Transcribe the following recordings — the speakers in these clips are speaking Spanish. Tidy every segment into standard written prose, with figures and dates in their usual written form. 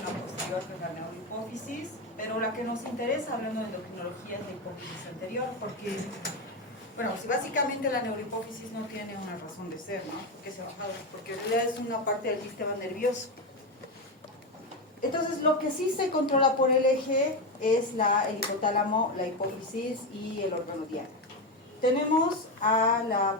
una posterior que es la neurohipófisis, pero la que nos interesa hablando de endocrinología es la hipófisis anterior, porque, bueno, si básicamente la neurohipófisis no tiene una razón de ser, ¿no? ¿Por qué se ha bajado? Porque en realidad es una parte del sistema nervioso. Entonces, lo que sí se controla por el eje es el hipotálamo, la hipófisis y el órgano diana. Tenemos a la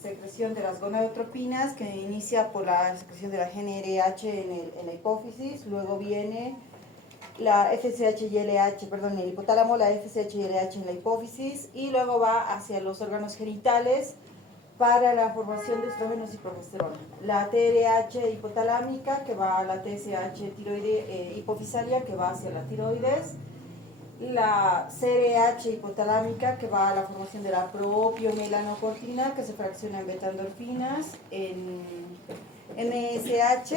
secreción de las gonadotropinas, que inicia por la secreción de la GnRH en la hipófisis, luego viene la FSH y LH, perdón, el hipotálamo, la FSH y LH en la hipófisis, y luego va hacia los órganos genitales para la formación de estrógenos y progesterona. La TRH hipotalámica, que va a la TSH tiroide hipofisaria, que va hacia la tiroides. La CRH hipotalámica, que va a la formación de la propiomelanocortina, que se fracciona en beta-endorfinas, en MSH,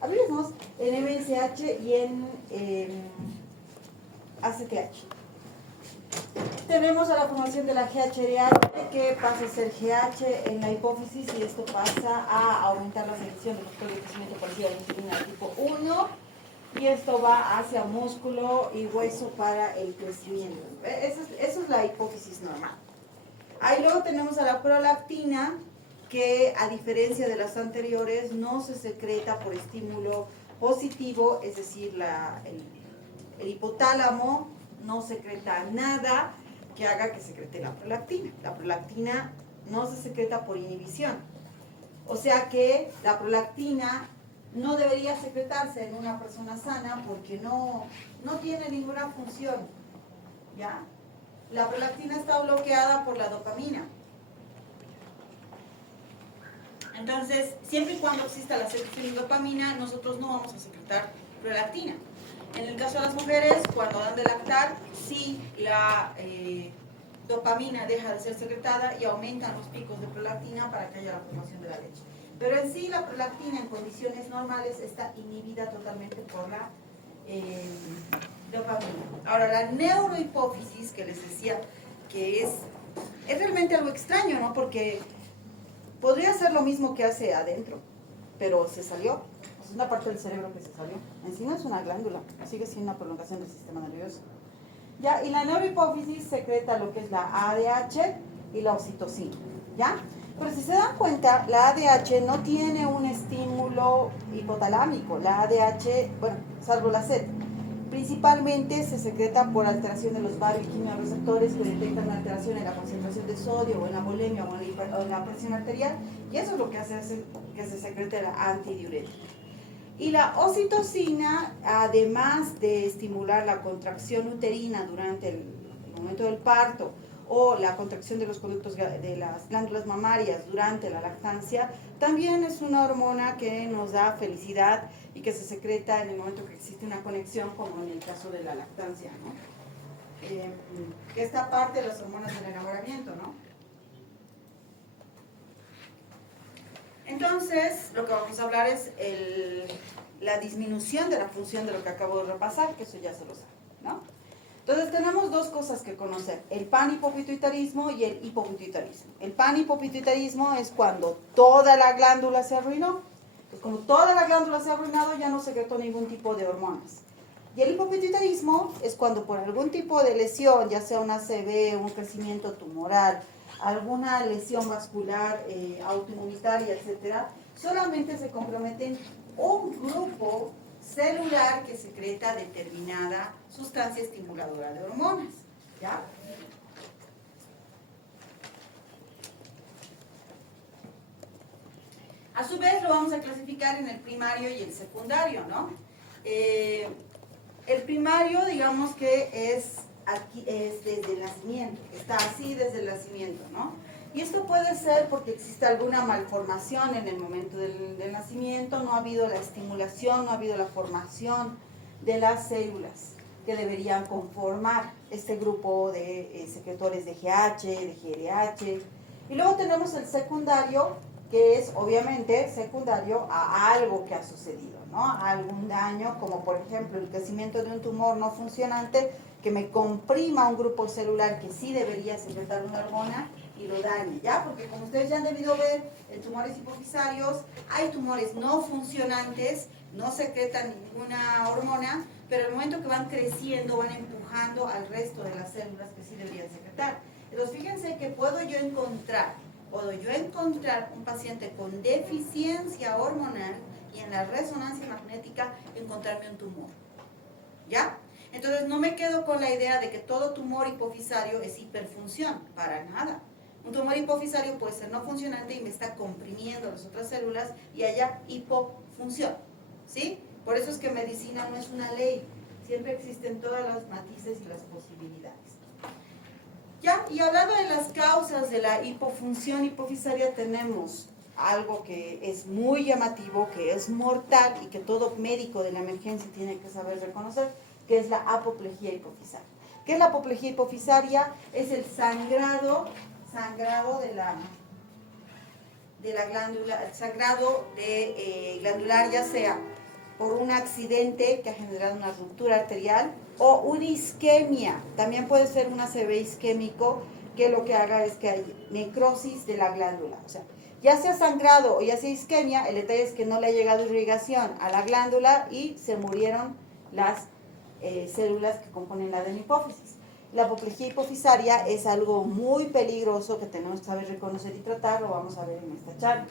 hablemos, en MSH y en ACTH. Tenemos a la formación de la GHRH, que pasa a ser GH en la hipófisis, y esto pasa a aumentar la secreción de factor de crecimiento parecido a la insulina tipo 1, y esto va hacia músculo y hueso para el crecimiento. Eso es la hipófisis normal. Ahí luego tenemos a la prolactina, que a diferencia de las anteriores no se secreta por estímulo positivo, es decir, el hipotálamo no secreta nada que haga que secrete la prolactina. La prolactina no se secreta por inhibición. O sea que la prolactina no debería secretarse en una persona sana porque no tiene ninguna función, ¿ya? La prolactina está bloqueada por la dopamina. Entonces, siempre y cuando exista la secreción de dopamina, nosotros no vamos a secretar prolactina. En el caso de las mujeres, cuando dan de lactar, sí la dopamina deja de ser secretada y aumentan los picos de prolactina para que haya la formación de la leche. Pero en sí la prolactina en condiciones normales está inhibida totalmente por la dopamina. Ahora, la neurohipófisis, que les decía que es realmente algo extraño, ¿no? Porque podría ser lo mismo que hace adentro, pero se salió. Es una parte del cerebro que se salió. Encima es una glándula, sigue siendo una prolongación del sistema nervioso. ¿Ya? Y la neurohipófisis secreta lo que es la ADH y la oxitocina, ¿ya? Pero si se dan cuenta, la ADH no tiene un estímulo hipotalámico. La ADH, bueno, salvo la Z, principalmente se secreta por alteración de los bioquimioreceptores que detectan una alteración en la concentración de sodio o en la bulimia o en la presión arterial, y eso es lo que hace que se secrete la antidiurética. Y la oxitocina, además de estimular la contracción uterina durante el momento del parto o la contracción de los conductos de las glándulas mamarias durante la lactancia, también es una hormona que nos da felicidad y que se secreta en el momento que existe una conexión, como en el caso de la lactancia, ¿no? Que esta parte de las hormonas del enamoramiento, ¿no? Entonces, lo que vamos a hablar es la disminución de la función de lo que acabo de repasar, que eso ya se lo sabe, ¿no? Entonces, tenemos dos cosas que conocer, el panhipopituitarismo y el hipopituitarismo. El panhipopituitarismo es cuando toda la glándula se arruinó. Pues como toda la glándula se ha arruinado, ya no secretó ningún tipo de hormonas. Y el hipopituitarismo es cuando por algún tipo de lesión, ya sea una ACV, un crecimiento tumoral, alguna lesión vascular, autoinmunitaria, etcétera, solamente se comprometen un grupo celular que secreta determinada sustancia estimuladora de hormonas, ¿ya? A su vez lo vamos a clasificar en el primario y el secundario, ¿no? El primario, digamos que es desde el nacimiento, está así desde el nacimiento, ¿no? Y esto puede ser porque existe alguna malformación en el momento del nacimiento, no ha habido la estimulación, no ha habido la formación de las células que deberían conformar este grupo de secretores de GH, de GRH. Y luego tenemos el secundario, que es obviamente secundario a algo que ha sucedido, ¿no? A algún daño, como por ejemplo el crecimiento de un tumor no funcionante que me comprima un grupo celular que sí debería secretar una hormona, y lo dañe, ¿ya? Porque como ustedes ya han debido ver, en tumores hipofisarios hay tumores no funcionantes, no secretan ninguna hormona, pero al momento que van creciendo, van empujando al resto de las células que sí deberían secretar. Entonces, fíjense que puedo yo encontrar un paciente con deficiencia hormonal y en la resonancia magnética encontrarme un tumor, ¿ya? Entonces no me quedo con la idea de que todo tumor hipofisario es hiperfunción, para nada. Un tumor hipofisario puede ser no funcionante y me está comprimiendo las otras células y haya hipofunción, ¿sí? Por eso es que medicina no es una ley, siempre existen todas las matices y las posibilidades. Ya, y hablando de las causas de la hipofunción hipofisaria, tenemos algo que es muy llamativo, que es mortal y que todo médico de la emergencia tiene que saber reconocer, que es la apoplejía hipofisaria. ¿Qué es la apoplejía hipofisaria? Es el sangrado de la glándula, el sangrado glandular, ya sea por un accidente que ha generado una ruptura arterial o una isquemia. También puede ser un ACV isquémico que lo que haga es que hay necrosis de la glándula. O sea, ya sea sangrado o ya sea isquemia, el detalle es que no le ha llegado irrigación a la glándula y se murieron las células que componen la adenopófisis. La apoplejía hipofisaria es algo muy peligroso que tenemos que saber reconocer y tratar, lo vamos a ver en esta charla.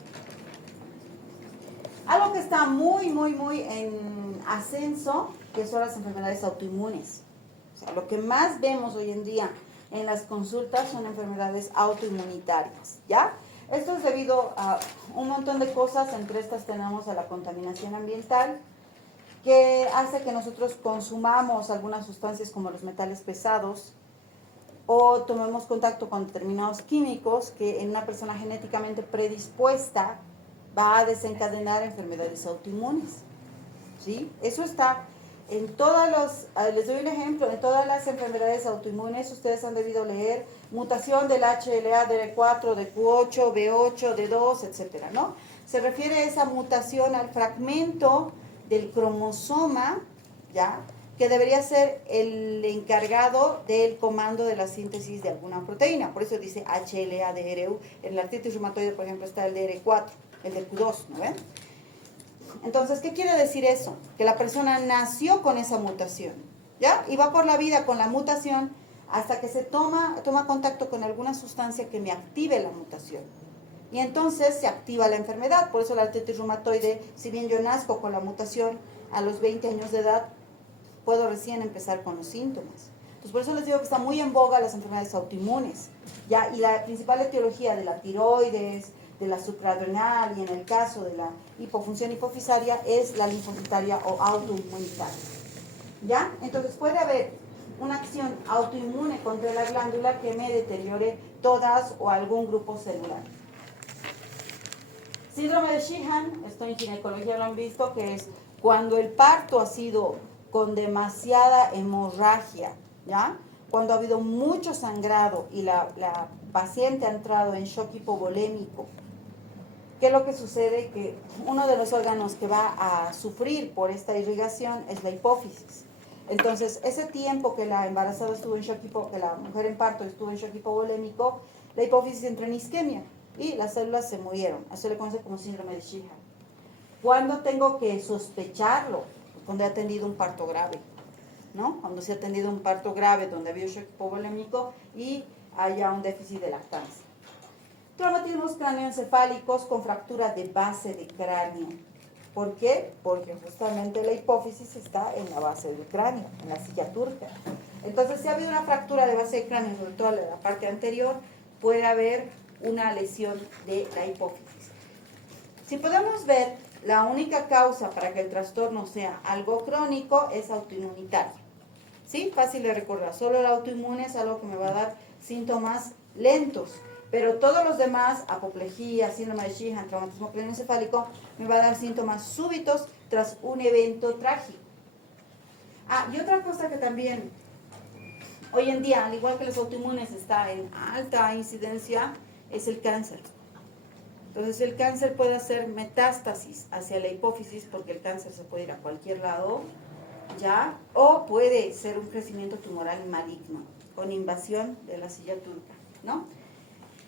Algo que está muy en ascenso, que son las enfermedades autoinmunes. O sea, lo que más vemos hoy en día en las consultas son enfermedades autoinmunitarias, ¿ya? Esto es debido a un montón de cosas, entre estas tenemos a la contaminación ambiental, que hace que nosotros consumamos algunas sustancias como los metales pesados o tomemos contacto con determinados químicos que en una persona genéticamente predispuesta va a desencadenar enfermedades autoinmunes, ¿sí? Eso está en todas les doy un ejemplo, en todas las enfermedades autoinmunes ustedes han debido leer mutación del HLA, D4, DQ8, B8, D2, etcétera, ¿no? Se refiere a esa mutación al fragmento del cromosoma, ¿ya? Que debería ser el encargado del comando de la síntesis de alguna proteína. Por eso dice HLA-DRU. En la artritis reumatoide, por ejemplo, está el DR4, el DQ2, ¿no ven? Entonces, ¿qué quiere decir eso? Que la persona nació con esa mutación, ¿ya? Y va por la vida con la mutación hasta que se toma contacto con alguna sustancia que me active la mutación. Y entonces se activa la enfermedad. Por eso la artritis reumatoide, si bien yo nazco con la mutación a los 20 años de edad, puedo recién empezar con los síntomas. Entonces, por eso les digo que está muy en boga las enfermedades autoinmunes, ¿ya? Y la principal etiología de la tiroides, de la suprarrenal y en el caso de la hipofunción hipofisaria es la linfocitaria o autoinmunitaria, ¿ya? Entonces puede haber una acción autoinmune contra la glándula que me deteriore todas o algún grupo celular. Síndrome de Sheehan, esto en ginecología lo han visto, que es cuando el parto ha sido con demasiada hemorragia, ¿ya? Cuando ha habido mucho sangrado y la paciente ha entrado en shock hipovolémico. ¿Qué es lo que sucede? Que uno de los órganos que va a sufrir por esta irrigación es la hipófisis. Entonces, ese tiempo que la embarazada estuvo en shock que la mujer en parto estuvo en shock hipovolémico, la hipófisis entró en isquemia y las células se murieron. Eso le conoce como síndrome de Sheehan. ¿Cuándo tengo que sospecharlo? Cuando he atendido un parto grave, ¿no? Cuando se ha atendido un parto grave donde había shock hipovolémico y haya un déficit de lactancia. Traumatismos cráneoencefálicos con fractura de base de cráneo. ¿Por qué? Porque justamente la hipófisis está en la base del cráneo, en la silla turca. Entonces, si ha habido una fractura de base de cráneo, sobre todo en la parte anterior, puede haber una lesión de la hipófisis. Si podemos ver, la única causa para que el trastorno sea algo crónico es autoinmunitario. ¿Sí? Fácil de recordar. Solo el autoinmune es algo que me va a dar síntomas lentos. Pero todos los demás, apoplejía, síndrome de Sheehan, traumatismo craneoencefálico, me va a dar síntomas súbitos tras un evento trágico. Y otra cosa que también hoy en día, al igual que los autoinmunes, está en alta incidencia, es el cáncer. Entonces el cáncer puede hacer metástasis hacia la hipófisis, porque el cáncer se puede ir a cualquier lado, ¿ya? O puede ser un crecimiento tumoral maligno, con invasión de la silla turca, ¿no?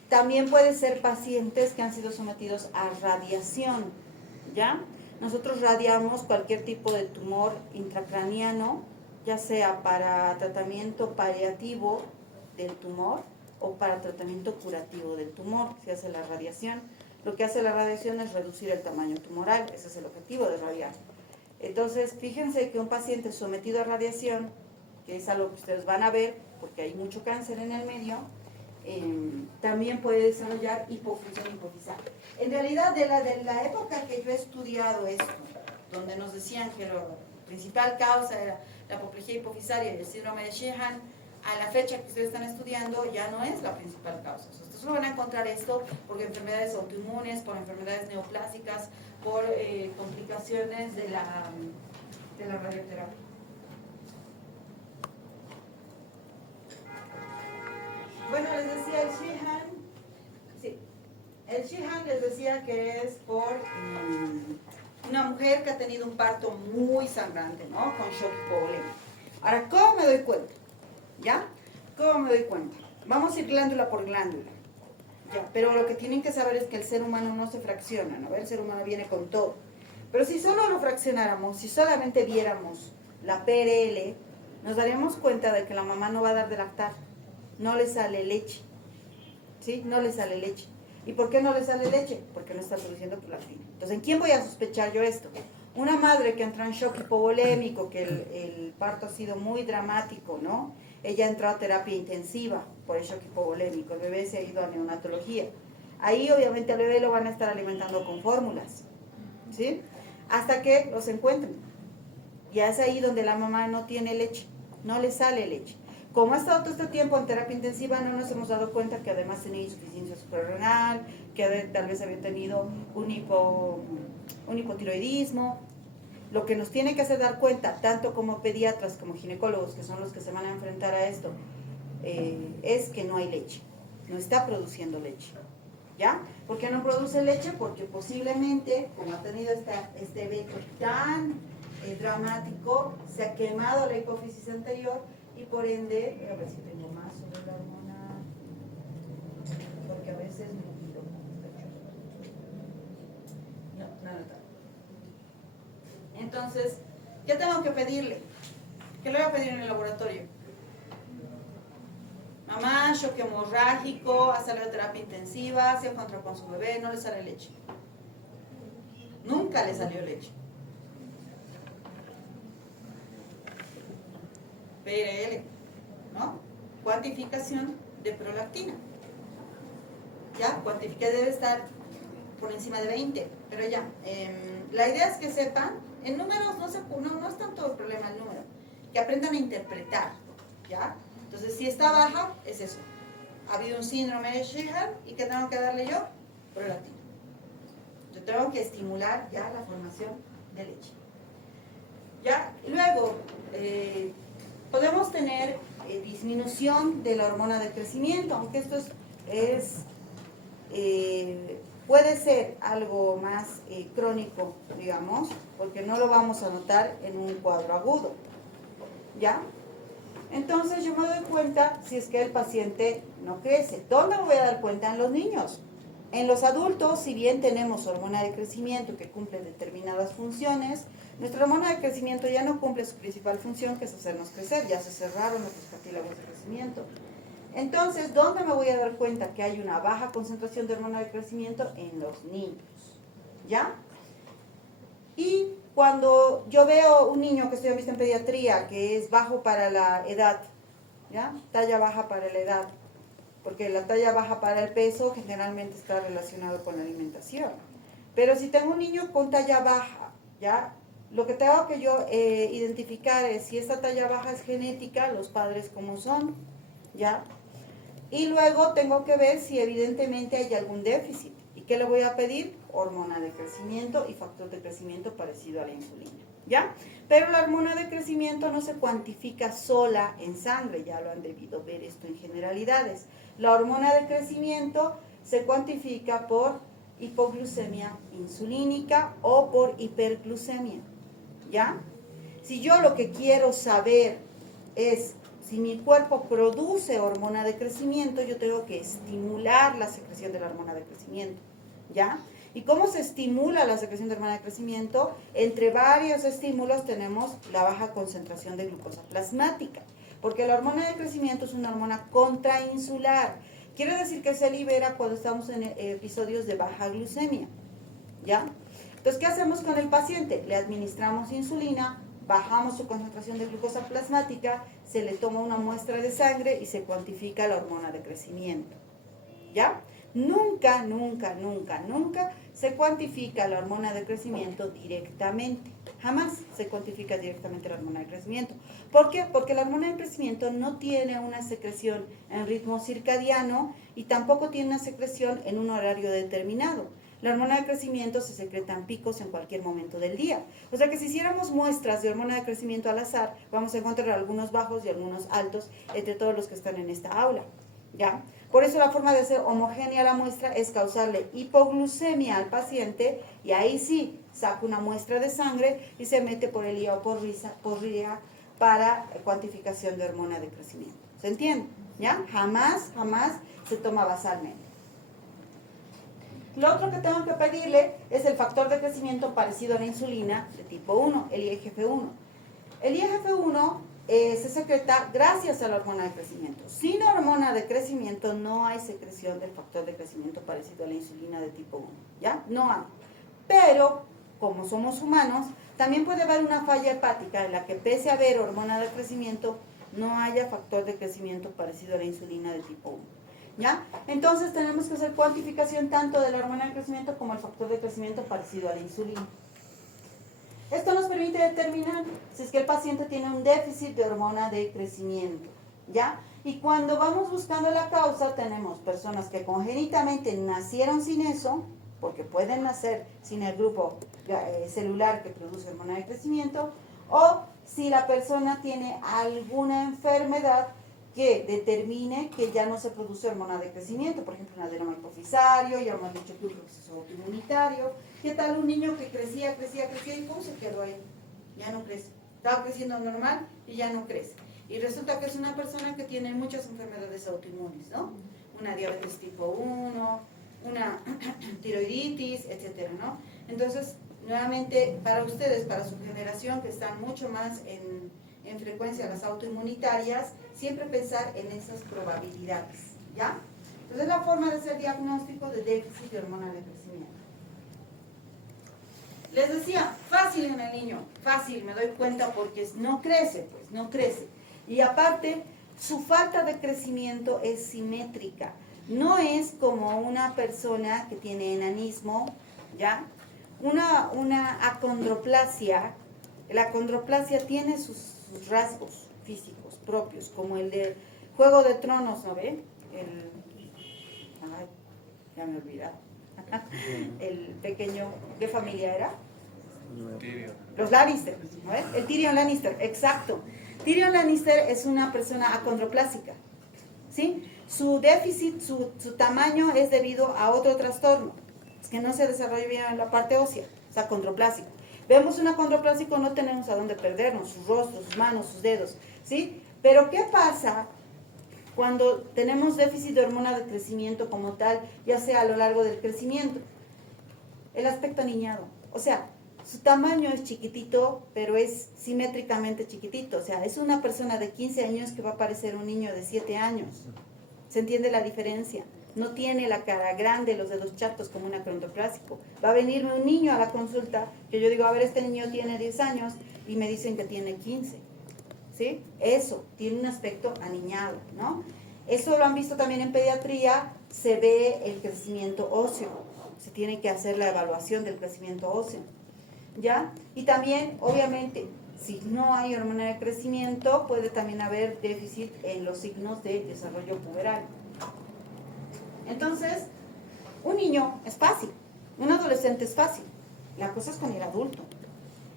También puede ser pacientes que han sido sometidos a radiación, ¿ya? Nosotros radiamos cualquier tipo de tumor intracraniano, ya sea para tratamiento paliativo del tumor o para tratamiento curativo del tumor, se hace la radiación. Lo que hace la radiación es reducir el tamaño tumoral, ese es el objetivo de radiar. Entonces, fíjense que un paciente sometido a radiación, que es algo que ustedes van a ver, porque hay mucho cáncer en el medio, también puede desarrollar hipofunción hipofisal. En realidad, de la época que yo he estudiado esto, donde nos decían que la principal causa era la apoplejía hipofisaria y el síndrome de Sheehan, a la fecha que ustedes están estudiando ya no es la principal causa. Ustedes no van a encontrar esto por enfermedades autoinmunes, por enfermedades neoplásicas, por complicaciones de la radioterapia. Bueno, les decía el Sheehan, sí, el Sheehan les decía que es por una mujer que ha tenido un parto muy sangrante, ¿no? Con shock hipovolémico. Ahora, ¿cómo me doy cuenta? ¿Ya? ¿Cómo me doy cuenta? Vamos a ir glándula por glándula. Ya, pero lo que tienen que saber es que el ser humano no se fracciona, ¿no? El ser humano viene con todo. Pero si solo lo fraccionáramos, si solamente viéramos la PRL, nos daríamos cuenta de que la mamá no va a dar de lactar. No le sale leche, ¿sí? No le sale leche. ¿Y por qué no le sale leche? Porque no está produciendo prolactina. Entonces, ¿en quién voy a sospechar yo esto? Una madre que entra en shock hipovolémico, que el parto ha sido muy dramático, ¿no? Ella entró a terapia intensiva por el shock hipovolémico, el bebé se ha ido a neonatología. Ahí obviamente al bebé lo van a estar alimentando con fórmulas, ¿sí? Hasta que los encuentren. Ya es ahí donde la mamá no tiene leche, no le sale leche. Como ha estado todo este tiempo en terapia intensiva, no nos hemos dado cuenta que además tenía insuficiencia suprarrenal, que tal vez había tenido un hipotiroidismo. Lo que nos tiene que hacer dar cuenta, tanto como pediatras como ginecólogos, que son los que se van a enfrentar a esto, es que no hay leche, no está produciendo leche. ¿Ya? ¿Por qué no produce leche? Porque posiblemente, como ha tenido este evento tan dramático, se ha quemado la hipófisis anterior y por ende, a ver si tengo más sobre la hormona, porque a veces me olvido. No, nada. Entonces, ¿qué tengo que pedirle? ¿Qué le voy a pedir en el laboratorio? Mamá, shock hemorrágico, ha salido de terapia intensiva, se encontró con su bebé, no le sale leche. Nunca le salió leche. PRL, ¿no? Cuantificación de prolactina. Ya, cuantifique debe estar por encima de 20, pero ya. La idea es que sepan, en números no es tanto el problema el número, que aprendan a interpretar, ¿ya? Entonces, si está baja, es eso. Ha habido un síndrome de Sheehan y ¿qué tengo que darle yo? Prolactina. Yo tengo que estimular ya la formación de leche. ¿Ya? Luego, podemos tener disminución de la hormona de crecimiento, aunque esto puede ser algo más crónico, digamos, porque no lo vamos a notar en un cuadro agudo. ¿Ya? Entonces yo me doy cuenta si es que el paciente no crece. ¿Dónde me voy a dar cuenta? En los niños. En los adultos, si bien tenemos hormona de crecimiento que cumple determinadas funciones, nuestra hormona de crecimiento ya no cumple su principal función, que es hacernos crecer. Ya se cerraron nuestros cartílagos de crecimiento. Entonces, ¿dónde me voy a dar cuenta que hay una baja concentración de hormona de crecimiento? En los niños. ¿Ya? Y cuando yo veo un niño que estoy visto en pediatría que es bajo para la edad, ¿ya? Talla baja para la edad, porque la talla baja para el peso generalmente está relacionado con la alimentación. Pero si tengo un niño con talla baja, ¿ya? Lo que tengo que yo identificar es si esta talla baja es genética, los padres cómo son, ¿ya? Y luego tengo que ver si evidentemente hay algún déficit. ¿Y qué le voy a pedir? Hormona de crecimiento y factor de crecimiento parecido a la insulina, ¿ya? Pero la hormona de crecimiento no se cuantifica sola en sangre, ya lo han debido ver esto en generalidades. La hormona de crecimiento se cuantifica por hipoglucemia insulínica o por hiperglucemia, ¿ya? Si yo lo que quiero saber es si mi cuerpo produce hormona de crecimiento, yo tengo que estimular la secreción de la hormona de crecimiento, ¿ya? ¿Y cómo se estimula la secreción de hormona de crecimiento? Entre varios estímulos tenemos la baja concentración de glucosa plasmática, porque la hormona de crecimiento es una hormona contrainsular. Quiere decir que se libera cuando estamos en episodios de baja glucemia, ¿ya? Entonces, ¿qué hacemos con el paciente? Le administramos insulina, bajamos su concentración de glucosa plasmática, se le toma una muestra de sangre y se cuantifica la hormona de crecimiento, ¿ya? Nunca, nunca, nunca, nunca se cuantifica la hormona de crecimiento directamente. Jamás se cuantifica directamente la hormona de crecimiento. ¿Por qué? Porque la hormona de crecimiento no tiene una secreción en ritmo circadiano y tampoco tiene una secreción en un horario determinado. La hormona de crecimiento se secreta en picos en cualquier momento del día. O sea que si hiciéramos muestras de hormona de crecimiento al azar, vamos a encontrar algunos bajos y algunos altos entre todos los que están en esta aula, ¿ya? Por eso la forma de hacer homogénea la muestra es causarle hipoglucemia al paciente y ahí sí saca una muestra de sangre y se mete por el o por RIA para cuantificación de hormona de crecimiento. ¿Se entiende? ¿Ya? Jamás, jamás se toma basalmente. Lo otro que tengo que pedirle es el factor de crecimiento parecido a la insulina de tipo 1, el IGF-1. El IGF-1 se secreta gracias a la hormona de crecimiento. Sin hormona de crecimiento no hay secreción del factor de crecimiento parecido a la insulina de tipo 1, ¿ya? No hay. Pero, como somos humanos, también puede haber una falla hepática en la que pese a haber hormona de crecimiento, no haya factor de crecimiento parecido a la insulina de tipo 1, ¿ya? Entonces tenemos que hacer cuantificación tanto de la hormona de crecimiento como el factor de crecimiento parecido a la insulina. Esto nos permite determinar si es que el paciente tiene un déficit de hormona de crecimiento, ¿ya? Y cuando vamos buscando la causa, tenemos personas que congénitamente nacieron sin eso, porque pueden nacer sin el grupo celular que produce hormona de crecimiento, o si la persona tiene alguna enfermedad que determine que ya no se produce hormona de crecimiento, por ejemplo, un adenoma hipofisario, ya hemos dicho que un proceso autoinmunitario. ¿Qué tal un niño que crecía y cómo se quedó ahí? Ya no crece. Estaba creciendo normal y ya no crece. Y resulta que es una persona que tiene muchas enfermedades autoinmunes, ¿no? Una diabetes tipo 1, una tiroiditis, etcétera, ¿no? Entonces, nuevamente, para ustedes, para su generación, que están mucho más en frecuencia las autoinmunitarias, siempre pensar en esas probabilidades, ¿ya? Entonces, la forma de hacer diagnóstico de déficit de hormona de crecimiento. Les decía, fácil en el niño, fácil, me doy cuenta porque no crece, pues, no crece. Y aparte, su falta de crecimiento es simétrica. No es como una persona que tiene enanismo, ¿ya? Una acondroplasia, la acondroplasia tiene sus rasgos físicos propios, como el de Juego de Tronos, ¿no ve? Ay, ya me he olvidado. El pequeño, ¿qué familia era? Tyrion. Los Lannister, ¿no ves? El Tyrion Lannister, exacto. Tyrion Lannister es una persona acondroplásica, ¿sí? Su déficit, su tamaño es debido a otro trastorno, es que no se desarrolla bien en la parte ósea, es acondroplásico. Vemos un acondroplásico, no tenemos a dónde perdernos, sus rostros, sus manos, sus dedos, ¿sí? Pero ¿qué pasa cuando tenemos déficit de hormona de crecimiento como tal, ya sea a lo largo del crecimiento? El aspecto aniñado, o sea, su tamaño es chiquitito, pero es simétricamente chiquitito, o sea, es una persona de 15 años que va a parecer un niño de 7 años. ¿Se entiende la diferencia? No tiene la cara grande, los dedos chatos como un acondroplásico. Va a venir un niño a la consulta, que yo digo, a ver, este niño tiene 10 años, y me dicen que tiene 15. ¿Sí? Eso, tiene un aspecto aniñado, ¿no? Eso lo han visto también en pediatría, se ve el crecimiento óseo. Se tiene que hacer la evaluación del crecimiento óseo, ¿ya? Y también, obviamente, si no hay hormona de crecimiento, puede también haber déficit en los signos de desarrollo puberal. Entonces, un niño es fácil, un adolescente es fácil, la cosa es con el adulto.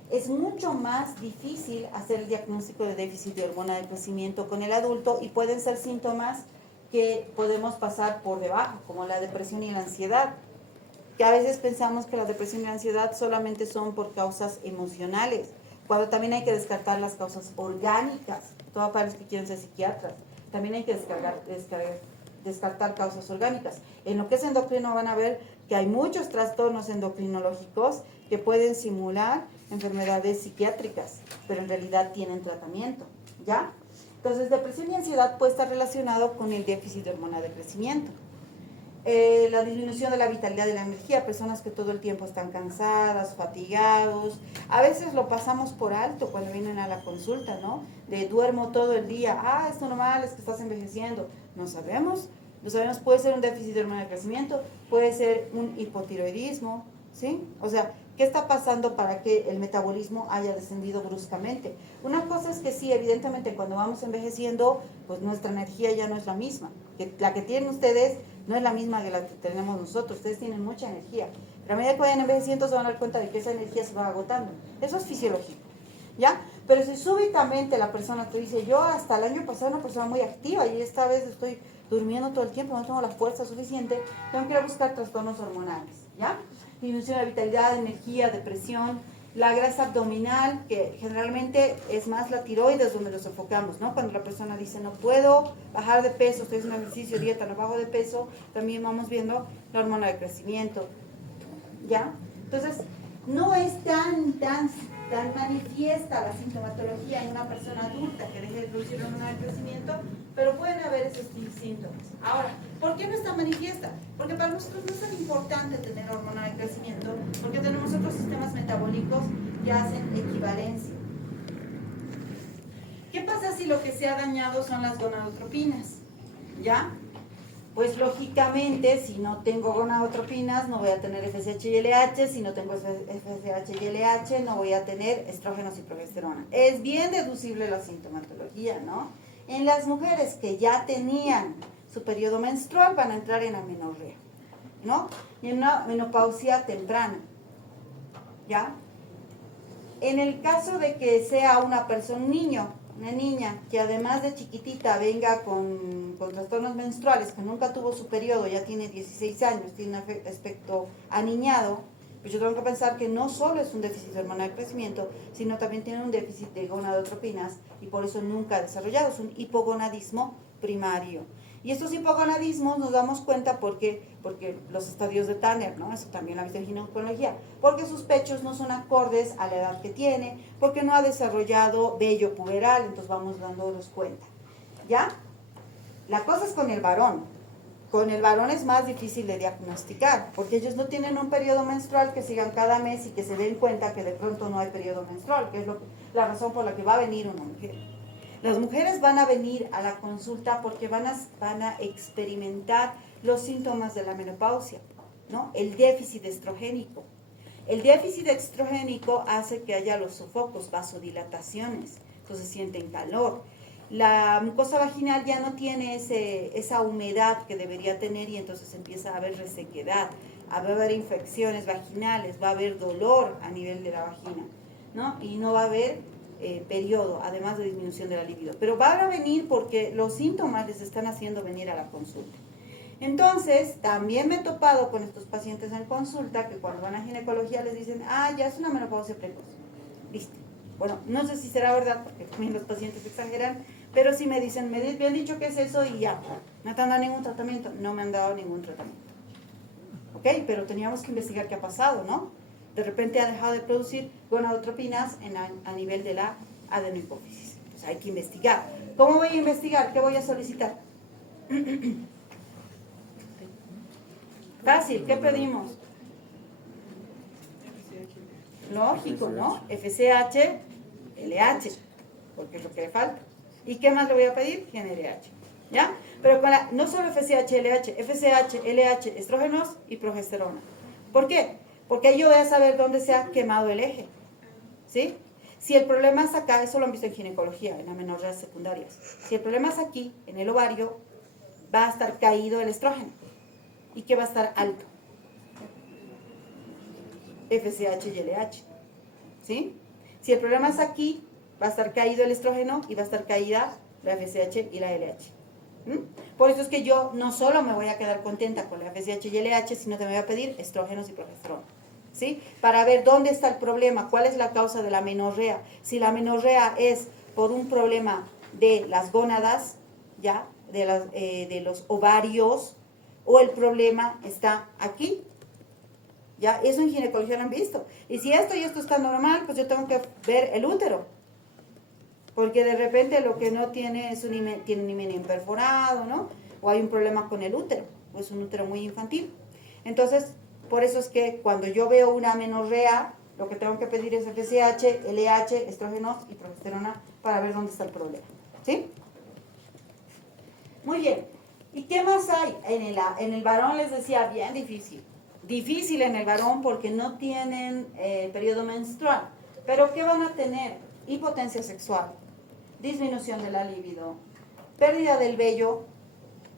Es mucho más difícil hacer el diagnóstico de déficit de hormona de crecimiento con el adulto y pueden ser síntomas que podemos pasar por debajo, como la depresión y la ansiedad, que a veces pensamos que la depresión y la ansiedad solamente son por causas emocionales, cuando también hay que descartar las causas orgánicas. Todos padres que quieren ser psiquiatras, también hay que descartar causas orgánicas. En lo que es endocrino van a ver que hay muchos trastornos endocrinológicos que pueden simular enfermedades psiquiátricas, pero en realidad tienen tratamiento, ¿ya? Entonces, depresión y ansiedad puede estar relacionado con el déficit de hormona de crecimiento. La disminución de la vitalidad y la energía, personas que todo el tiempo están cansadas, fatigados, a veces lo pasamos por alto cuando vienen a la consulta, ¿no? De duermo todo el día, es normal, es que estás envejeciendo. No sabemos, puede ser un déficit de hormona de crecimiento, puede ser un hipotiroidismo, ¿sí? O sea, ¿qué está pasando para que el metabolismo haya descendido bruscamente? Una cosa es que sí, evidentemente cuando vamos envejeciendo, pues nuestra energía ya no es la misma. La que tienen ustedes no es la misma que la que tenemos nosotros. Ustedes tienen mucha energía. Pero a medida que vayan envejeciendo se van a dar cuenta de que esa energía se va agotando. Eso es fisiológico, ¿ya? Pero si súbitamente la persona te dice, yo hasta el año pasado era una persona muy activa y esta vez estoy durmiendo todo el tiempo, no tengo la fuerza suficiente, tengo que ir a buscar trastornos hormonales, ¿ya? Disminución de la vitalidad, energía, depresión, la grasa abdominal, que generalmente es más la tiroides donde nos enfocamos, ¿no? Cuando la persona dice, no puedo bajar de peso, estoy haciendo ejercicio, dieta, no bajo de peso, también vamos viendo la hormona de crecimiento, ¿ya? Entonces, no es tan manifiesta la sintomatología en una persona adulta que deje de producir la hormona de crecimiento, pero pueden haber esos síntomas. Ahora, ¿por qué no está manifiesta? Porque para nosotros no es tan importante tener hormona de crecimiento, porque tenemos otros sistemas metabólicos que hacen equivalencia. ¿Qué pasa si lo que se ha dañado son las gonadotropinas? ¿Ya? Pues lógicamente, si no tengo gonadotropinas, no voy a tener FSH y LH. Si no tengo FSH y LH, no voy a tener estrógenos y progesterona. Es bien deducible la sintomatología, ¿no? En las mujeres que ya tenían su periodo menstrual van a entrar en amenorrea, ¿no? Y en una menopausia temprana, ¿ya? En el caso de que sea una persona, un niño, una niña, que además de chiquitita venga con trastornos menstruales, que nunca tuvo su periodo, ya tiene 16 años, tiene un aspecto aniñado, pues yo tengo que pensar que no solo es un déficit hormonal de crecimiento, sino también tiene un déficit de gonadotropinas y por eso nunca ha desarrollado, es un hipogonadismo primario. Y estos hipogonadismos nos damos cuenta porque los estadios de Tanner, ¿no? Eso también lo ha visto en ginecología, porque sus pechos no son acordes a la edad que tiene, porque no ha desarrollado vello puberal, entonces vamos dándonos cuenta, ¿ya? La cosa es con el varón. Con el varón es más difícil de diagnosticar, porque ellos no tienen un periodo menstrual que sigan cada mes y que se den cuenta que de pronto no hay periodo menstrual, que es la razón por la que va a venir una mujer. Las mujeres van a venir a la consulta porque van a experimentar los síntomas de la menopausia, ¿no? El déficit estrogénico. El déficit estrogénico hace que haya los sofocos, vasodilataciones, entonces sienten calor. La mucosa vaginal ya no tiene esa humedad que debería tener y entonces empieza a haber resequedad, va a haber infecciones vaginales, va a haber dolor a nivel de la vagina, ¿no? Y no va a haber periodo, además de disminución de la libido. Pero van a venir porque los síntomas les están haciendo venir a la consulta. Entonces, también me he topado con estos pacientes en consulta que cuando van a ginecología les dicen, ya es una menopausia precoz. Listo. Bueno, no sé si será verdad, porque también los pacientes exageran, pero si me dicen, me han dicho que es eso y ya, no te han dado ningún tratamiento. No me han dado ningún tratamiento. ¿Ok? Pero teníamos que investigar qué ha pasado, ¿no? De repente ha dejado de producir gonadotropinas a nivel de la adenohipófisis. Entonces hay que investigar. ¿Cómo voy a investigar? ¿Qué voy a solicitar? Fácil, ¿qué pedimos? Lógico, ¿no? FSH, LH, porque es lo que le falta. ¿Y qué más le voy a pedir? GnRH, ¿ya? Pero no solo FSH, LH, estrógenos y progesterona. ¿Por qué? Porque ahí yo voy a saber dónde se ha quemado el eje, ¿sí? Si el problema es acá, eso lo han visto en ginecología, en amenorreas secundarias. Si el problema es aquí, en el ovario, va a estar caído el estrógeno. ¿Y qué va a estar alto? FSH y LH, ¿sí? Si el problema es aquí, va a estar caído el estrógeno y va a estar caída la FSH y la LH. Por eso es que yo no solo me voy a quedar contenta con la FSH y LH, sino que me voy a pedir estrógenos y progesterona. ¿sí? Para ver dónde está el problema, cuál es la causa de la amenorrea. Si la amenorrea es por un problema de las gónadas, ¿ya? De los ovarios, o el problema está aquí, ¿ya? Eso en ginecología lo han visto. Y si esto y esto está normal, pues yo tengo que ver el útero. Porque de repente lo que no tiene es tiene un himen perforado, ¿no? O hay un problema con el útero, o es un útero muy infantil. Entonces, por eso es que cuando yo veo una amenorrea, lo que tengo que pedir es FSH, LH, estrógenos y progesterona para ver dónde está el problema. ¿Sí? Muy bien. ¿Y qué más hay? En el varón les decía, bien difícil. Difícil en el varón porque no tienen periodo menstrual. Pero ¿qué van a tener? Impotencia sexual, disminución de la libido, pérdida del vello,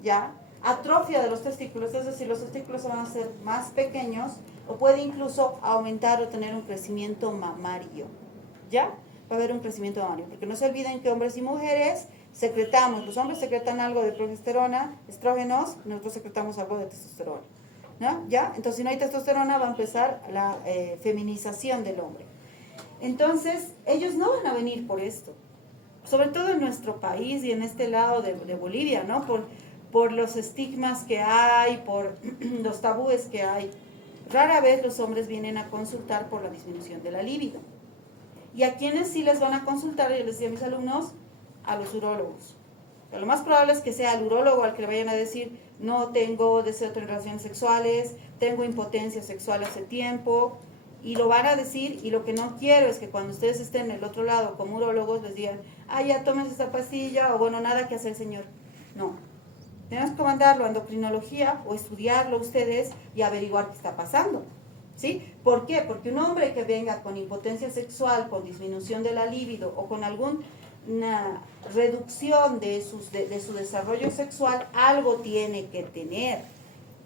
¿ya? Atrofia de los testículos, es decir, los testículos van a ser más pequeños o puede incluso aumentar o tener un crecimiento mamario, ¿ya? Va a haber un crecimiento mamario, porque no se olviden que hombres y mujeres secretamos, los hombres secretan algo de progesterona, estrógenos, nosotros secretamos algo de testosterona, ¿no? ¿Ya? Entonces, si no hay testosterona, va a empezar la feminización del hombre. Entonces, ellos no van a venir por esto, sobre todo en nuestro país y en este lado de Bolivia, ¿no? Por los estigmas que hay, por los tabúes que hay. Rara vez los hombres vienen a consultar por la disminución de la libido. ¿Y a quienes sí les van a consultar? Yo les decía a mis alumnos, a los urólogos. Pero lo más probable es que sea el urólogo al que le vayan a decir, no tengo deseo de tener relaciones sexuales, tengo impotencia sexual hace tiempo, y lo van a decir, y lo que no quiero es que cuando ustedes estén en el otro lado como urólogos les digan, ya tomes esta pastilla, o bueno, nada que hacer, señor. No. Tenemos que mandarlo a endocrinología o estudiarlo ustedes y averiguar qué está pasando. ¿Sí? ¿Por qué? Porque un hombre que venga con impotencia sexual, con disminución de la libido o con alguna reducción de su desarrollo sexual, algo tiene que tener.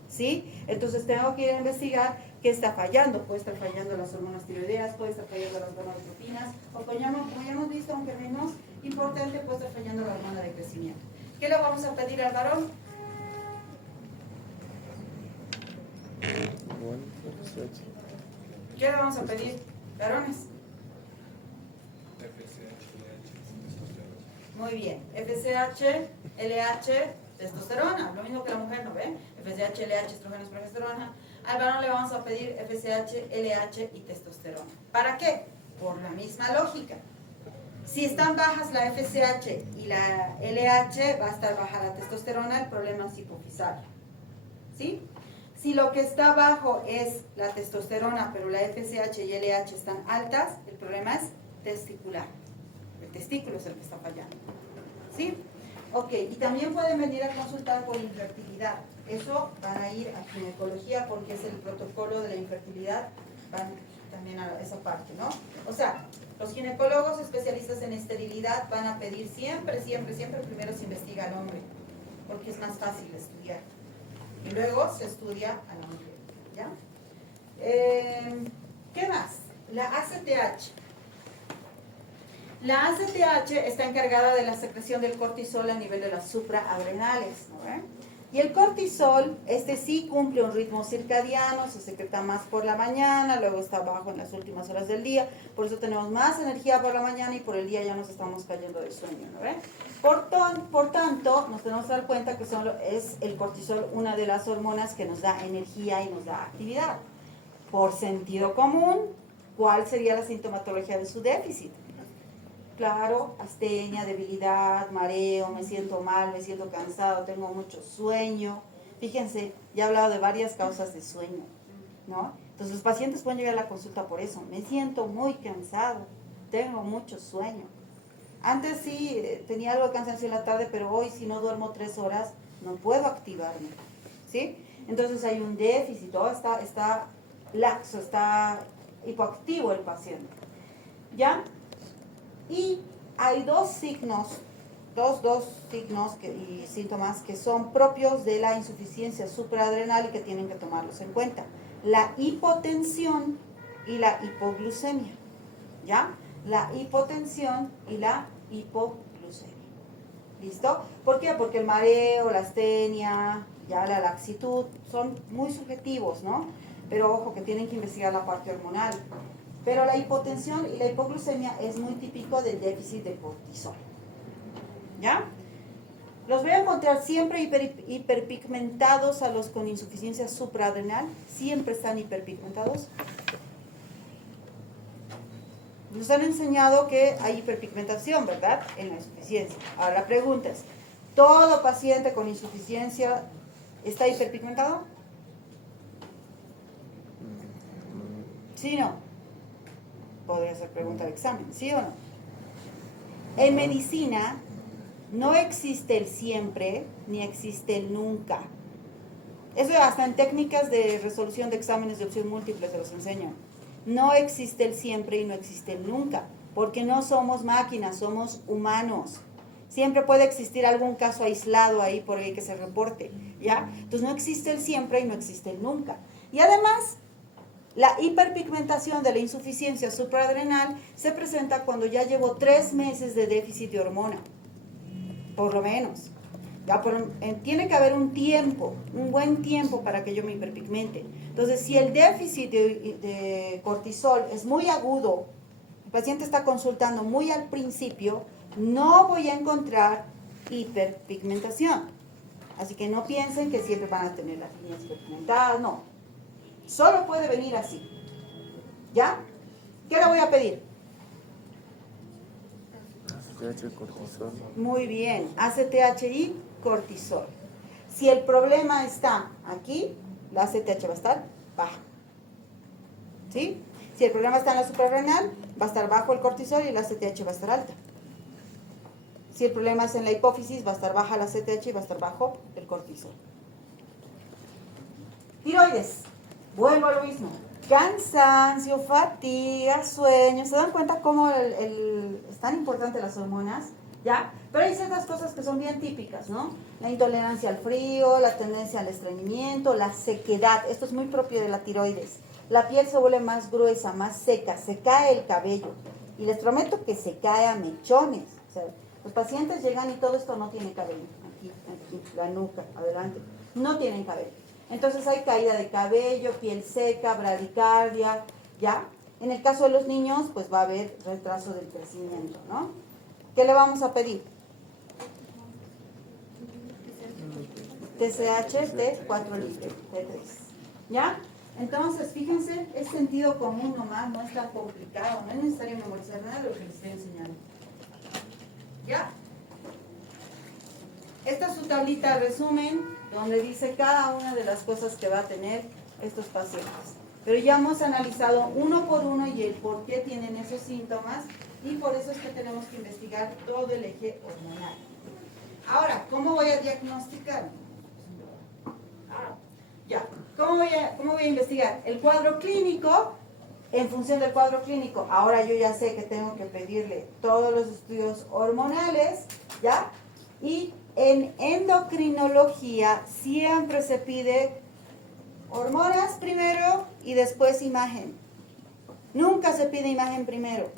¿Sí? Entonces tengo que ir a investigar qué está fallando. Puede estar fallando las hormonas tiroideas, puede estar fallando las gonadotropinas, o como ya hemos visto, aunque menos importante, puede estar fallando la hormona de crecimiento. ¿Qué le vamos a pedir al varón? ¿Qué le vamos a pedir, varones? Muy bien, FSH, LH, testosterona, lo mismo que la mujer, ¿no ve? FSH, LH, estrógenos, progesterona. Al varón le vamos a pedir FSH, LH y testosterona. ¿Para qué? Por la misma lógica. Si están bajas la FSH y la LH, va a estar baja la testosterona, el problema es hipofisario. ¿Sí? Si lo que está bajo es la testosterona, pero la FSH y LH están altas, el problema es testicular. El testículo es el que está fallando. ¿Sí? Ok, y también pueden venir a consultar por infertilidad. Eso van a ir a ginecología porque es el protocolo de la infertilidad, van también a esa parte, ¿no? O sea, los ginecólogos especialistas en esterilidad van a pedir siempre, primero se investiga al hombre, porque es más fácil estudiar. Y luego se estudia a la mujer, ¿ya? ¿Qué más? La ACTH. La ACTH está encargada de la secreción del cortisol a nivel de las supraadrenales, ¿no? Y el cortisol, sí cumple un ritmo circadiano, se secreta más por la mañana, luego está bajo en las últimas horas del día, por eso tenemos más energía por la mañana y por el día ya nos estamos cayendo de sueño, ¿no? Por tanto, nos tenemos que dar cuenta que es el cortisol una de las hormonas que nos da energía y nos da actividad. Por sentido común, ¿cuál sería la sintomatología de su déficit? Claro, astenia, debilidad, mareo, me siento mal, me siento cansado, tengo mucho sueño. Fíjense, ya he hablado de varias causas de sueño, ¿no? Entonces los pacientes pueden llegar a la consulta por eso. Me siento muy cansado, tengo mucho sueño. Antes sí tenía algo de cansancio en la tarde, pero hoy si no duermo 3 horas, no puedo activarme, ¿sí? Entonces hay un déficit, todo está laxo, está hipoactivo el paciente, ¿ya? Y hay dos signos y síntomas que son propios de la insuficiencia supraadrenal y que tienen que tomarlos en cuenta. La hipotensión y la hipoglucemia, ¿ya? La hipotensión y la hipoglucemia. ¿Listo? ¿Por qué? Porque el mareo, la astenia, ya la laxitud, son muy subjetivos, ¿no? pero ojo que tienen que investigar la parte hormonal. Pero la hipotensión y la hipoglucemia es muy típico del déficit de cortisol. ¿Ya? Los voy a encontrar siempre hiperpigmentados a los con insuficiencia suprarrenal. Siempre están hiperpigmentados. Nos han enseñado que hay hiperpigmentación, ¿verdad? En la insuficiencia. Ahora la pregunta es, ¿todo paciente con insuficiencia está hiperpigmentado? ¿Sí o no? Podría ser pregunta de examen, ¿sí o no? En medicina no existe el siempre ni existe el nunca. Eso hasta en técnicas de resolución de exámenes de opción múltiple se los enseño. No existe el siempre y no existe el nunca, porque no somos máquinas, somos humanos. Siempre puede existir algún caso aislado ahí por ahí que se reporte, ¿ya? Entonces no existe el siempre y no existe el nunca. Y además, la hiperpigmentación de la insuficiencia suprarrenal se presenta cuando ya llevo 3 meses de déficit de hormona, por lo menos. Ya, pero tiene que haber un tiempo, un buen tiempo para que yo me hiperpigmente. Entonces, si el déficit de cortisol es muy agudo, el paciente está consultando muy al principio, no voy a encontrar hiperpigmentación. Así que no piensen que siempre van a tener las líneas hiperpigmentadas, no. Solo puede venir así. ¿Ya? ¿Qué le voy a pedir? ACTH, cortisol. Muy bien, ACTH y cortisol. Si el problema está aquí, la ACTH va a estar baja. ¿Sí? Si el problema está en la suprarrenal, va a estar bajo el cortisol y la ACTH va a estar alta. Si el problema es en la hipófisis, va a estar baja la ACTH y va a estar bajo el cortisol. Tiroides. Vuelvo a lo mismo. Cansancio, fatiga, sueño. ¿Se dan cuenta cómo es tan importante las hormonas? ¿Ya? Pero hay ciertas cosas que son bien típicas, ¿no? La intolerancia al frío, la tendencia al estreñimiento, la sequedad. Esto es muy propio de la tiroides. La piel se vuelve más gruesa, más seca, se cae el cabello. Y les prometo que se cae a mechones. O sea, los pacientes llegan y todo esto no tiene cabello. Aquí, la nuca, adelante. No tienen cabello. Entonces hay caída de cabello, piel seca, bradicardia, ¿ya? En el caso de los niños, pues va a haber retraso del crecimiento, ¿no? ¿Qué le vamos a pedir? TSH de 4 libre, T3, ¿ya? Entonces, fíjense, es sentido común nomás, no es tan complicado, no es necesario memorizar nada de lo que les estoy enseñando. ¿Ya? Esta es su tablita de resumen, donde dice cada una de las cosas que va a tener estos pacientes. Pero ya hemos analizado uno por uno y el por qué tienen esos síntomas, y por eso es que tenemos que investigar todo el eje hormonal. Ahora, ¿cómo voy a diagnosticar? Ya, ¿cómo voy a investigar? El cuadro clínico, en función del cuadro clínico, ahora yo ya sé que tengo que pedirle todos los estudios hormonales, ¿ya? Y en endocrinología siempre se pide hormonas primero y después imagen. Nunca se pide imagen primero.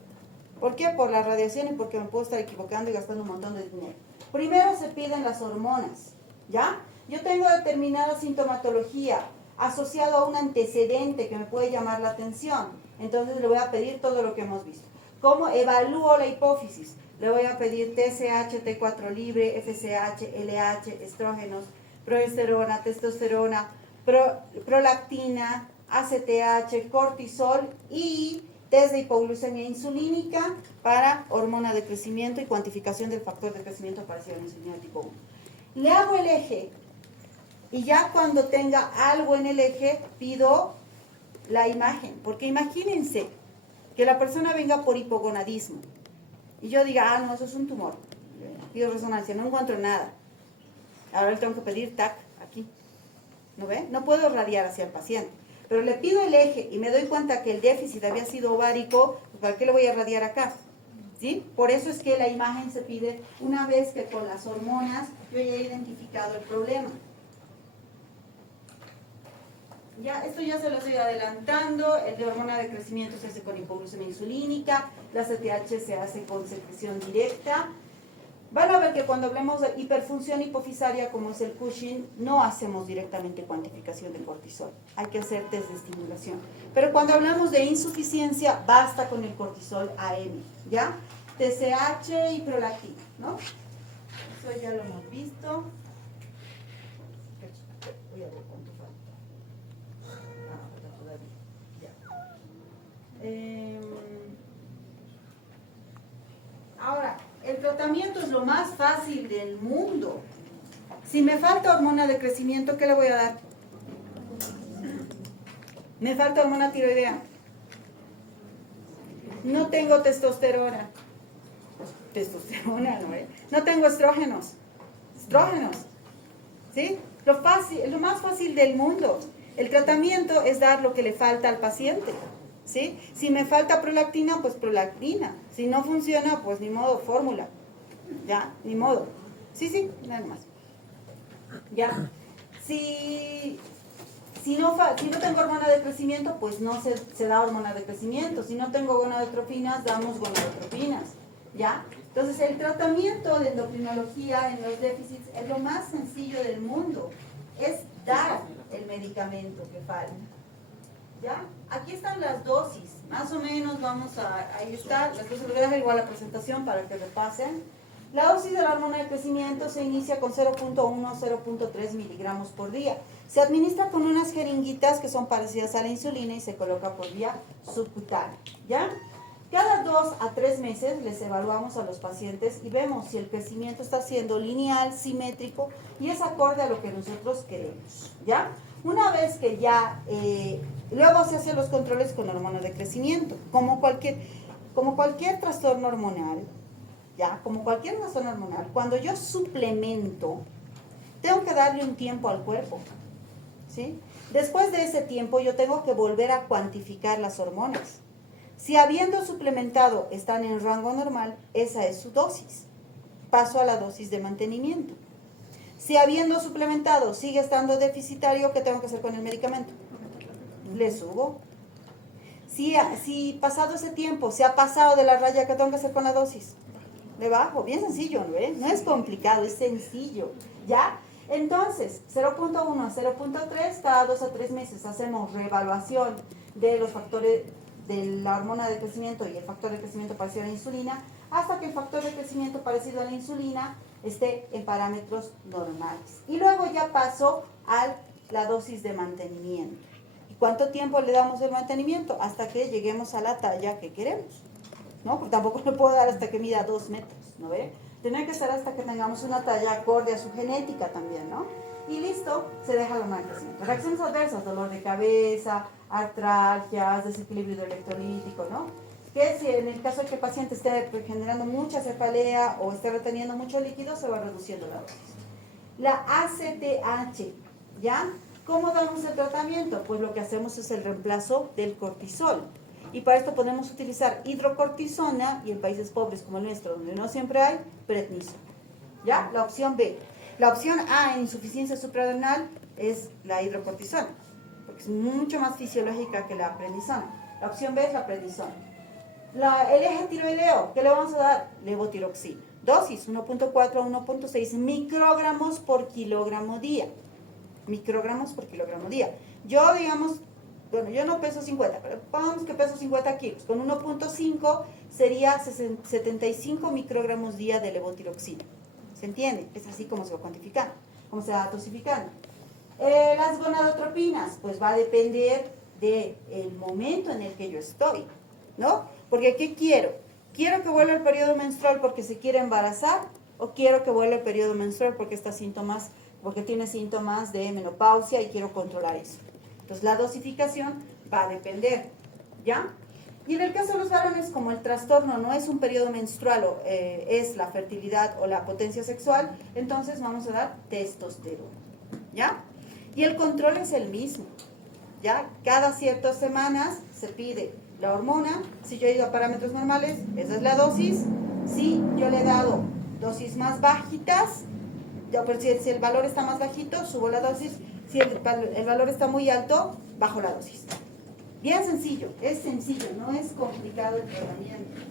¿Por qué? Por la radiación y porque me puedo estar equivocando y gastando un montón de dinero. Primero se piden las hormonas, ¿ya? Yo tengo determinada sintomatología asociado a un antecedente que me puede llamar la atención. Entonces le voy a pedir todo lo que hemos visto. ¿Cómo evalúo la hipófisis? Le voy a pedir TSH, T4 libre, FSH, LH, estrógenos, progesterona, testosterona, prolactina, ACTH, cortisol y test de hipoglucemia insulínica para hormona de crecimiento y cuantificación del factor de crecimiento parecido a la insulina tipo 1. Le hago el eje y ya cuando tenga algo en el eje pido la imagen, porque imagínense que la persona venga por hipogonadismo y yo diga, ah, no, eso es un tumor. Pido resonancia, no encuentro nada. Ahora le tengo que pedir TAC aquí. ¿No ve? No puedo radiar hacia el paciente. Pero le pido el eje y me doy cuenta que el déficit había sido ovárico, pues ¿para qué le voy a radiar acá? ¿Sí? Por eso es que la imagen se pide una vez que con las hormonas yo ya he identificado el problema. Ya, esto ya se lo estoy adelantando. El de hormona de crecimiento se hace con hipoglucemia insulínica, la CTH se hace con secreción directa. Van a ver que cuando hablemos de hiperfunción hipofisaria, como es el Cushing, no hacemos directamente cuantificación de cortisol. Hay que hacer test de estimulación. Pero cuando hablamos de insuficiencia, basta con el cortisol AM, ¿ya? TSH y prolactina, ¿no? Eso ya lo hemos visto. Voy a ver cuánto falta. Falta todavía. Ya. Ahora, el tratamiento es lo más fácil del mundo. Si me falta hormona de crecimiento, ¿qué le voy a dar? Me falta hormona tiroidea. No tengo testosterona. Testosterona, ¿no? No tengo estrógenos. Estrógenos. ¿Sí? Lo más fácil del mundo. El tratamiento es dar lo que le falta al paciente. ¿Sí? Si me falta prolactina, pues prolactina. Si no funciona, pues ni modo, fórmula. ¿Ya? Ni modo. Sí, nada más. ¿Ya? Si no tengo hormona de crecimiento, pues no se da hormona de crecimiento. Si no tengo gonadotropinas, damos gonadotropinas. ¿Ya? Entonces, el tratamiento de endocrinología en los déficits es lo más sencillo del mundo. Es dar el medicamento que falta. ¿Ya? Aquí están las dosis. Más o menos vamos a ilustrar. Les voy a dejar igual la presentación para que repasen. La dosis de la hormona de crecimiento se inicia con 0.1 a 0.3 miligramos por día. Se administra con unas jeringuitas que son parecidas a la insulina y se coloca por vía subcutánea. ¿Ya? Cada 2 a 3 meses les evaluamos a los pacientes y vemos si el crecimiento está siendo lineal, simétrico y es acorde a lo que nosotros queremos. ¿Ya? Una vez que ya, luego se hacen los controles con hormona de crecimiento, como cualquier trastorno hormonal, ¿ya? Como cualquier trastorno hormonal, cuando yo suplemento, tengo que darle un tiempo al cuerpo, ¿sí? Después de ese tiempo yo tengo que volver a cuantificar las hormonas. Si habiendo suplementado están en rango normal, esa es su dosis. Paso a la dosis de mantenimiento. Si habiendo suplementado sigue estando deficitario, ¿qué tengo que hacer con el medicamento? Le subo. Si pasado ese tiempo se ha pasado de la raya, ¿qué tengo que hacer con la dosis? Le bajo. Bien sencillo, ¿no? No es complicado, es sencillo. ¿Ya? Entonces, 0.1 a 0.3, cada 2 a 3 meses hacemos reevaluación de los factores de la hormona de crecimiento y el factor de crecimiento parecido a la insulina, hasta que el factor de crecimiento parecido a la insulina esté en parámetros normales. Y luego ya paso a la dosis de mantenimiento. ¿Y cuánto tiempo le damos el mantenimiento? Hasta que lleguemos a la talla que queremos, ¿no? Porque tampoco le puedo dar hasta que mida 2 metros, ¿no ve? Tiene que ser hasta que tengamos una talla acorde a su genética también, ¿no? Y listo, se deja la hormona de crecimiento. Reacciones adversas, dolor de cabeza, artralgias, desequilibrio electrolítico, ¿no? Que si en el caso de que el paciente esté generando mucha cefalea o esté reteniendo mucho líquido, se va reduciendo la dosis. La ACTH, ¿ya? ¿Cómo damos el tratamiento? Pues lo que hacemos es el reemplazo del cortisol. Y para esto podemos utilizar hidrocortisona y en países pobres como el nuestro, donde no siempre hay, prednisona. ¿Ya? La opción B. La opción A en insuficiencia suprarrenal es la hidrocortisona, porque es mucho más fisiológica que la prednisona. La opción B es la prednisona. El eje tiroideo, ¿qué le vamos a dar? Levotiroxina. Dosis 1.4 a 1.6 microgramos por kilogramo día. Microgramos por kilogramo día. Yo, digamos, bueno, yo no peso 50, pero pongamos que peso 50 kilos. Con 1.5 sería 75 microgramos día de levotiroxina. ¿Se entiende? Es así como se va cuantificando, como se va dosificando. Las gonadotropinas, pues va a depender del momento en el que yo estoy, ¿no? Porque ¿qué quiero? ¿Quiero que vuelva el periodo menstrual porque se quiere embarazar? ¿O quiero que vuelva el periodo menstrual porque tiene síntomas de menopausia y quiero controlar eso? Entonces la dosificación va a depender, ¿ya? Y en el caso de los varones, como el trastorno no es un periodo menstrual, es la fertilidad o la potencia sexual, entonces vamos a dar testosterona, ¿ya? Y el control es el mismo, ¿ya? Cada ciertas semanas se pide la hormona. Si yo he ido a parámetros normales, esa es la dosis. Si yo le he dado dosis más bajitas, pero si el valor está más bajito, subo la dosis. Si el valor está muy alto, bajo la dosis. Bien sencillo, es sencillo, no es complicado el tratamiento.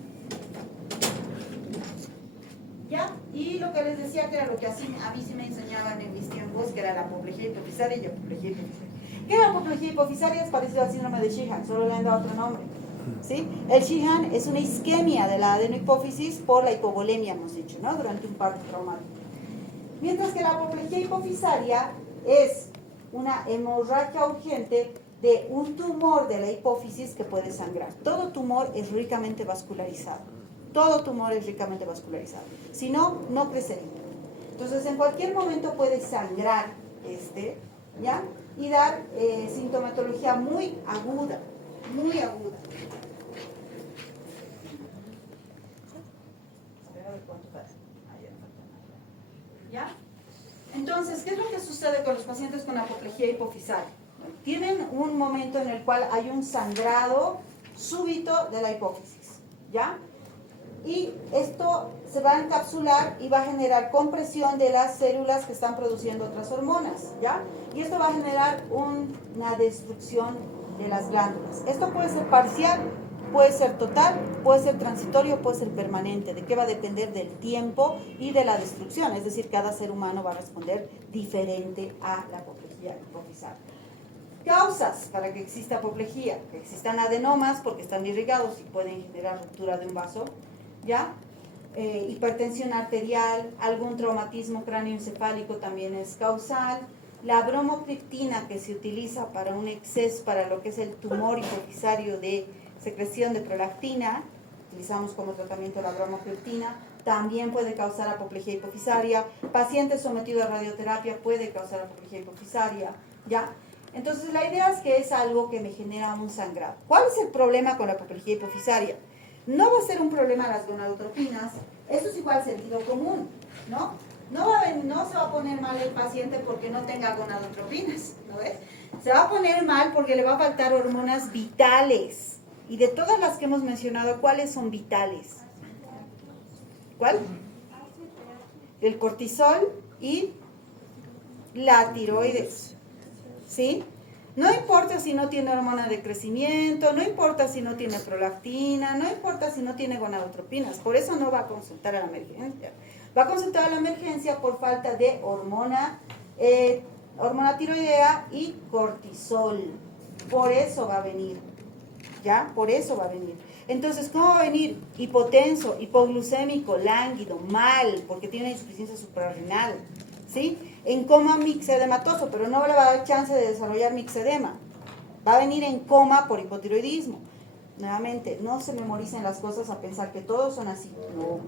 ¿Ya? Y lo que les decía que era lo que así, a mí sí me enseñaban en mis tiempos, que era la apoplejía hipofisaria y apoplejía hipofisaria. ¿Qué es la apoplejía hipofisaria? Es parecido al síndrome de Sheehan, solo le han dado otro nombre. ¿Sí? El Sheehan es una isquemia de la adenohipófisis por la hipovolemia, hemos dicho, ¿no? Durante un parto traumático. Mientras que la apoplejía hipofisaria es una hemorragia urgente de un tumor de la hipófisis que puede sangrar. Todo tumor es ricamente vascularizado. Todo tumor es ricamente vascularizado. Si no, no crecería. Entonces, en cualquier momento puede sangrar ¿ya? Y dar sintomatología muy aguda, muy aguda. ¿Ya? Entonces, ¿qué es lo que sucede con los pacientes con apoplejía hipofisaria? Tienen un momento en el cual hay un sangrado súbito de la hipófisis, ¿ya? Y esto se va a encapsular y va a generar compresión de las células que están produciendo otras hormonas, ¿ya? Y esto va a generar una destrucción de las glándulas. Esto puede ser parcial, puede ser total, puede ser transitorio, puede ser permanente. ¿De qué va a depender? Del tiempo y de la destrucción. Es decir, cada ser humano va a responder diferente a la apoplejía hipofisaria. Causas para que exista apoplejía: que existan adenomas porque están irrigados y pueden generar ruptura de un vaso, ¿ya? Hipertensión arterial, algún traumatismo cráneoencefálico también es causal. La bromocriptina, que se utiliza para un exceso, para lo que es el tumor hipofisario de secreción de prolactina, utilizamos como tratamiento la bromocriptina, también puede causar apoplejía hipofisaria. Paciente sometido a radioterapia puede causar apoplejía hipofisaria, ¿ya? Entonces la idea es que es algo que me genera un sangrado. ¿Cuál es el problema con la apoplejía hipofisaria? No va a ser un problema las gonadotropinas, eso es igual sentido común, ¿no? No se va a poner mal el paciente porque no tenga gonadotropinas, ¿no ves? Se va a poner mal porque le va a faltar hormonas vitales. Y de todas las que hemos mencionado, ¿cuáles son vitales? ¿Cuál? El cortisol y la tiroides, ¿sí? No importa si no tiene hormona de crecimiento, no importa si no tiene prolactina, no importa si no tiene gonadotropinas, por eso no va a consultar a la emergencia. Va a consultar a la emergencia por falta de hormona tiroidea y cortisol. Por eso va a venir, ¿ya? Por eso va a venir. Entonces, ¿cómo va a venir? Hipotenso, hipoglucémico, lánguido, mal, porque tiene insuficiencia suprarrenal, ¿sí? En coma mixedematoso, pero no le va a dar chance de desarrollar mixedema. Va a venir en coma por hipotiroidismo. Nuevamente, no se memoricen las cosas a pensar que todos son así. No.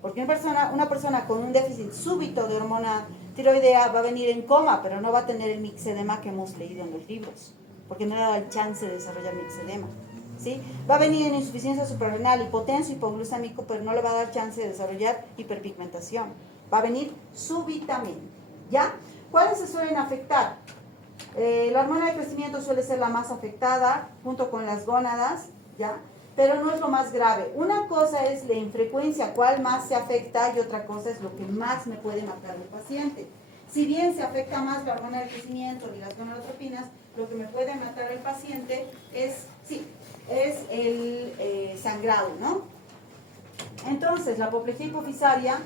Porque una persona con un déficit súbito de hormona tiroidea va a venir en coma, pero no va a tener el mixedema que hemos leído en los libros, porque no le da el chance de desarrollar mixedema, ¿sí? Va a venir en insuficiencia suprarrenal, hipotenso, hipoglucémico, pero no le va a dar chance de desarrollar hiperpigmentación. Va a venir súbitamente, ¿ya? ¿Cuáles se suelen afectar? La hormona de crecimiento suele ser la más afectada, junto con las gónadas, ¿ya? Pero no es lo más grave. Una cosa es la infrecuencia, cuál más se afecta, y otra cosa es lo que más me puede matar el paciente. Si bien se afecta más la hormona de crecimiento y las gonadotropinas, lo que me puede matar al paciente es el sangrado, ¿no? Entonces, la apoplejía hipofisaria,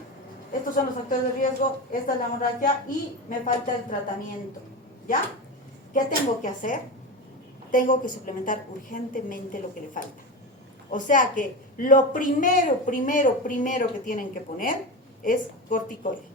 estos son los factores de riesgo, esta es la hemorragia y me falta el tratamiento, ¿ya? ¿Qué tengo que hacer? Tengo que suplementar urgentemente lo que le falta. O sea que lo primero que tienen que poner es corticoide.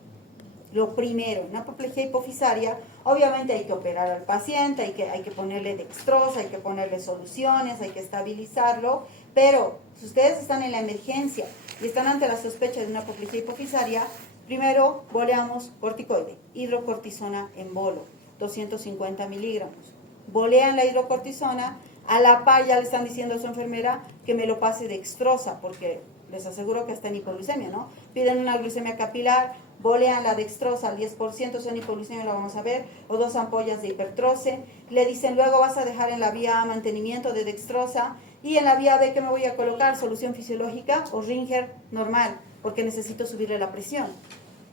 Lo primero, una apoplejía hipofisaria, obviamente hay que operar al paciente, hay que ponerle dextrosa, hay que ponerle soluciones, hay que estabilizarlo, pero si ustedes están en la emergencia y están ante la sospecha de una apoplejía hipofisaria, primero boleamos corticoide, hidrocortisona en bolo, 250 miligramos. Bolean la hidrocortisona, a la par ya le están diciendo a su enfermera que me lo pase dextrosa, porque les aseguro que está en hipoglucemia, ¿no? Piden una glucemia capilar, bolean la dextrosa al 10%, son hipoglucemia, lo vamos a ver, o 2 ampollas de hipertroce. Le dicen, luego vas a dejar en la vía A mantenimiento de dextrosa, y en la vía B, ¿qué me voy a colocar? Solución fisiológica o Ringer normal, porque necesito subirle la presión.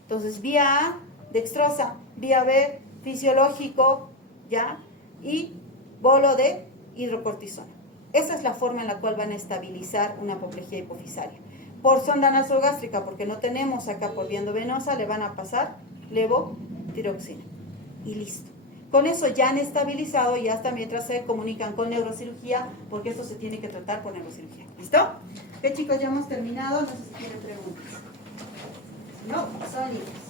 Entonces, vía A, dextrosa, vía B, fisiológico, ¿ya? Y bolo de hidrocortisona. Esa es la forma en la cual van a estabilizar una apoplejía hipofisaria. por sonda nasogástrica, porque no tenemos acá por viendo venosa, le van a pasar levotiroxina. Y listo. Con eso ya han estabilizado y hasta mientras se comunican con neurocirugía, porque esto se tiene que tratar por neurocirugía. ¿Listo? Ok, chicos, ya hemos terminado. No sé si tienen preguntas. No, son libres.